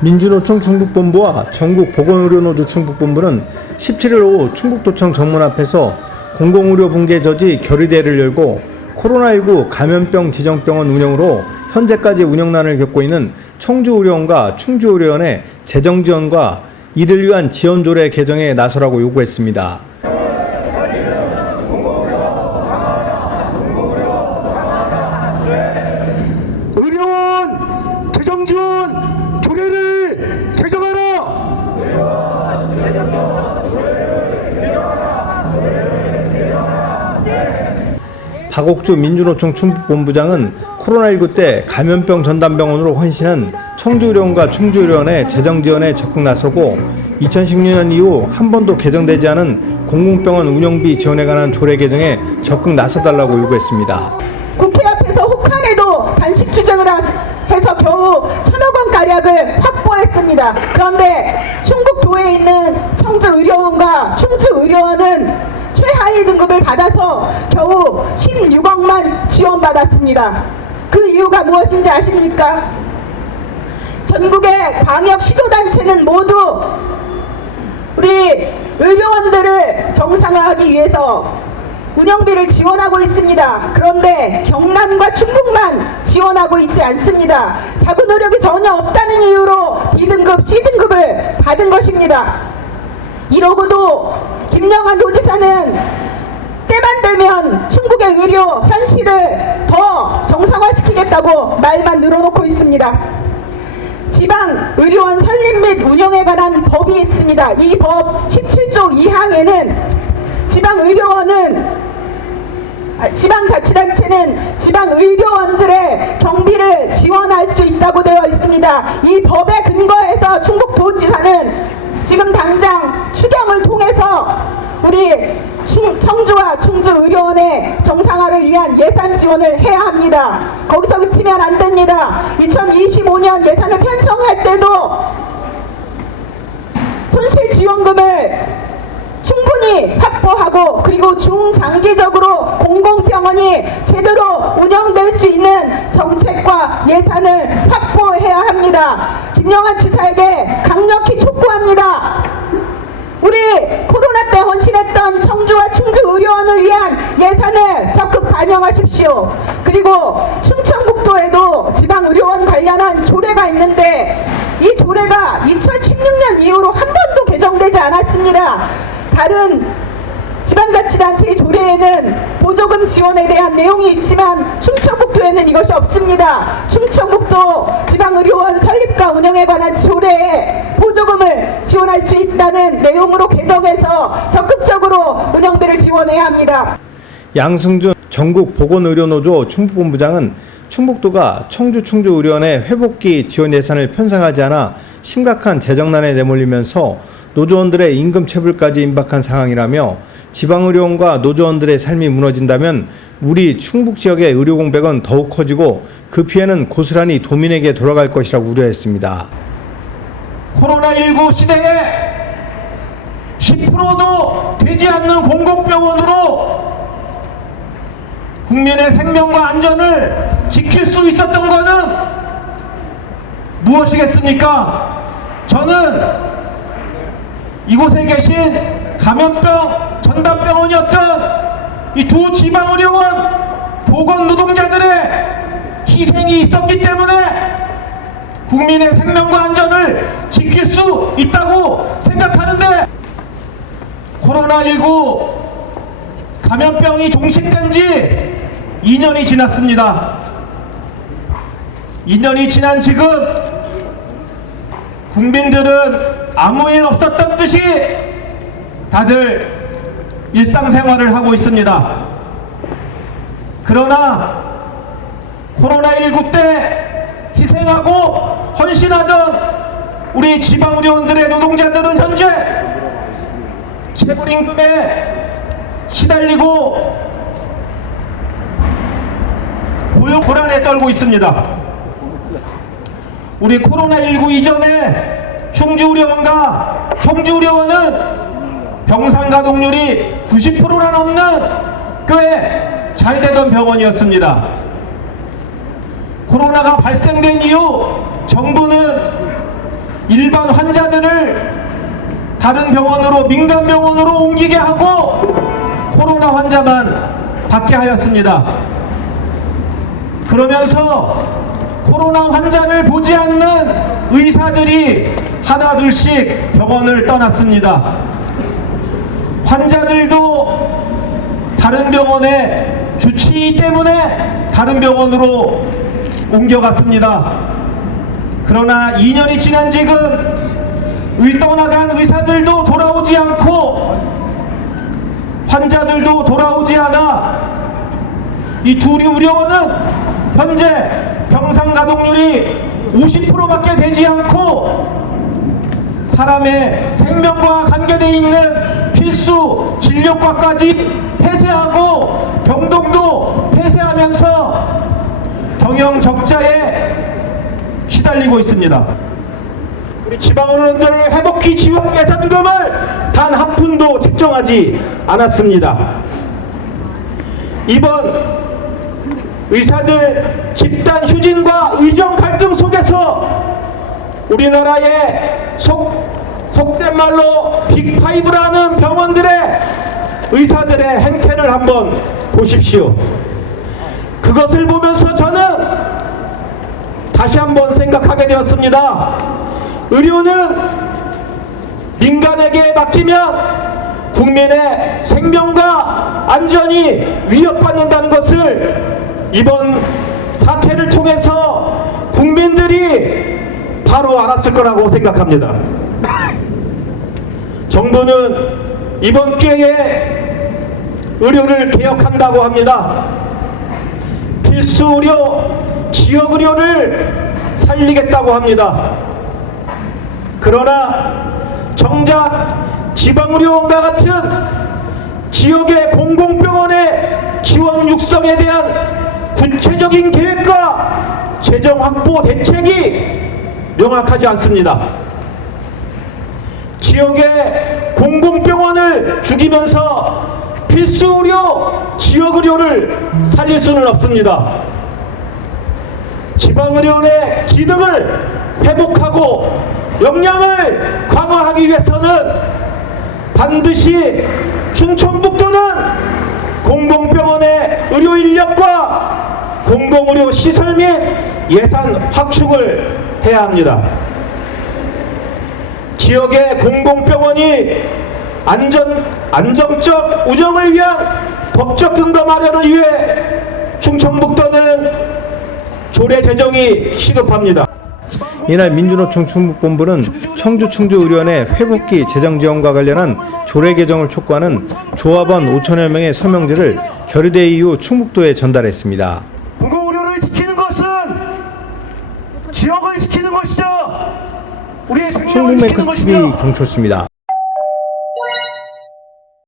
민주노총 충북본부와 전국보건의료노조 충북본부는 17일 오후 충북도청 정문 앞에서 공공의료 붕괴 저지 결의대회를 열고 코로나19 감염병 지정병원 운영으로 현재까지 운영난을 겪고 있는 청주의료원과 충주의료원의 재정지원과 이를 위한 지원조례 개정에 나서라고 요구했습니다. 의료원 재정지원 조례를 개정하라! 박옥주 민주노총 충북본부장은 코로나19 때 감염병 전담병원으로 헌신한 청주의료원과 충주의료원의 재정지원에 적극 나서고 2016년 이후 한 번도 개정되지 않은 공공병원 운영비 지원에 관한 조례 개정에 적극 나서달라고 요구했습니다. 국회 앞에서 혹한에도 단식 투쟁을 해서 겨우 1,000억 원가량을 확보했습니다. 그런데 충북도에 있는 청주의료원과 충주의료원은 최하위 등급을 받아서 겨우 16억만 지원받았습니다. 그 이유가 무엇인지 아십니까? 전국의 광역 시도단체는 모두 우리 의료원들을 정상화하기 위해서 운영비를 지원하고 있습니다. 그런데 경남과 충북만 지원하고 있지 않습니다. 자구 노력이 전혀 없다는 이유로 D등급, C등급을 받은 것입니다. 이러고도 김영환 도지사는 때만 되면 충북의 의료 현실을 더 정상화시키겠다고 말만 늘어놓고 있습니다. 지방의료원 설립 및 운영에 관한 법이 있습니다. 이 법 17조 2항에는 지방자치단체는 지방의료원들의 경비를 지원할 수 있다고 되어 있습니다. 이 법에 근거해서 충북도지사는 지금 당장 추경을 통해서 우리 청주와 충주의료원의 정상화를 위한 예산 지원을 해야 합니다. 거기서 그치면 안 됩니다. 2025년 예산을 편성할 때도 손실지원금을 충분히 확보하고 그리고 중장기적으로 공공병원이 제대로 운영될 수 있는 정책과 예산을 확보해야 합니다. 김영환 지사에게 강력히 촉구합니다. 우리 코로나 때 헌신했던 청주와 충주의료원을 위한 예산을 적극 반영하십시오. 그리고 충청북도에도 지방의료원 관련한 조례가 있는데 이 조례가 2016년 이후로 한 번도 개정되지 않았습니다. 다른 지방자치단체의 조례에는 보조금 지원에 대한 내용이 있지만 충청북도에는 이것이 없습니다. 충청북도 지방의료원 설립과 운영에 관한 조례에 보조금을 지원할 수 있다는 내용으로 개정해서 적극적으로 운영비를 지원해야 합니다. 양승준 전국보건의료노조 충북본부장은 충북도가 충주의료원의 회복기 지원 예산을 편성하지 않아 심각한 재정난에 내몰리면서 노조원들의 임금 체불까지 임박한 상황이라며 지방의료원과 노조원들의 삶이 무너진다면 우리 충북 지역의 의료 공백은 더욱 커지고 그 피해는 고스란히 도민에게 돌아갈 것이라고 우려했습니다. 코로나19 시대에 10%도 되지 않는 공공병원으로 국민의 생명과 안전을 지킬 수 있었던 것은 무엇이겠습니까? 저는 이곳에 계신 감염병 전담병원이었던 이 두 지방의료원 보건노동자들의 희생이 있었기 때문에 국민의 생명과 안전을 지킬 수 있다고 생각하는데 코로나19 감염병이 종식된 지 2년이 지났습니다. 2년이 지난 지금 국민들은 아무 일 없었던 듯이 다들 일상생활을 하고 있습니다. 그러나 코로나19 때 희생하고 헌신하던 우리 지방의료원들의 노동자들은 현재 체불임금에 시달리고 고용 불안에 떨고 있습니다. 우리 코로나19 이전에 충주의료원과 청주의료원은 병상 가동률이 90%나 넘는 꽤 잘 되던 병원이었습니다. 코로나가 발생된 이후 정부는 일반 환자들을 다른 병원으로, 민간 병원으로 옮기게 하고 코로나 환자만 받게 하였습니다. 그러면서 코로나 환자를 보지 않는 의사들이 하나둘씩 병원을 떠났습니다. 환자들도 다른 병원에 주치의 때문에 다른 병원으로 옮겨갔습니다. 그러나 2년이 지난 지금 떠나간 의사들도 돌아오지 않고 환자들도 돌아오지 않아 이 두 의료원은 현재 병상 가동률이 50%밖에 되지 않고 사람의 생명과 관계되어 있는 필수 진료과까지 폐쇄하고 병동도 폐쇄하면서 경영 적자에 시달리고 있습니다. 우리 지방의료원들의 회복기 지원 예산금을 단 한 푼도 책정하지 않았습니다. 이번 의사들 집단 휴진과 의정 갈등 속에서 우리나라의 속된 말로 빅5라는 병원들의 의사들의 행태를 한번 보십시오. 그것을 보면서 저는 다시 한번 생각하게 되었습니다. 의료는 민간에게 맡기면 국민의 생명과 안전이 위협받는다는 것을 이번 사태를 통해서 국민들이 바로 알았을 거라고 생각합니다. 정부는 이번 기회에 의료를 개혁한다고 합니다. 필수 의료, 지역 의료를 살리겠다고 합니다. 그러나 정작 지방의료원과 같은 지역의 공공병원의 지원 육성에 대한 구체적인 계획과 재정 확보 대책이 명확하지 않습니다. 지역의 공공병원을 죽이면서 필수 의료, 지역 의료를 살릴 수는 없습니다. 지방의료원의 기능을 회복하고 역량을 강화하기 위해서는 반드시 충청북도는 공공병원의 의료 인력과 공공의료 시설 및 예산 확충을 해야 합니다. 지역의 공공병원이 안정적 운영을 위한 법적 근거 마련을 위해 충청북도는 조례 제정이 시급합니다. 이날 민주노총 충북본부는 청주 충주의료원의 회복기 재정 지원과 관련한 조례 개정을 촉구하는 조합원 5천여 명의 서명지를 결의대 이후 충북도에 전달했습니다. 공공의료를 지키는 것은 지역을 지키는 것이죠. 우리의 생명을 지키는 충북매크스TV 것이며 경초수입니다.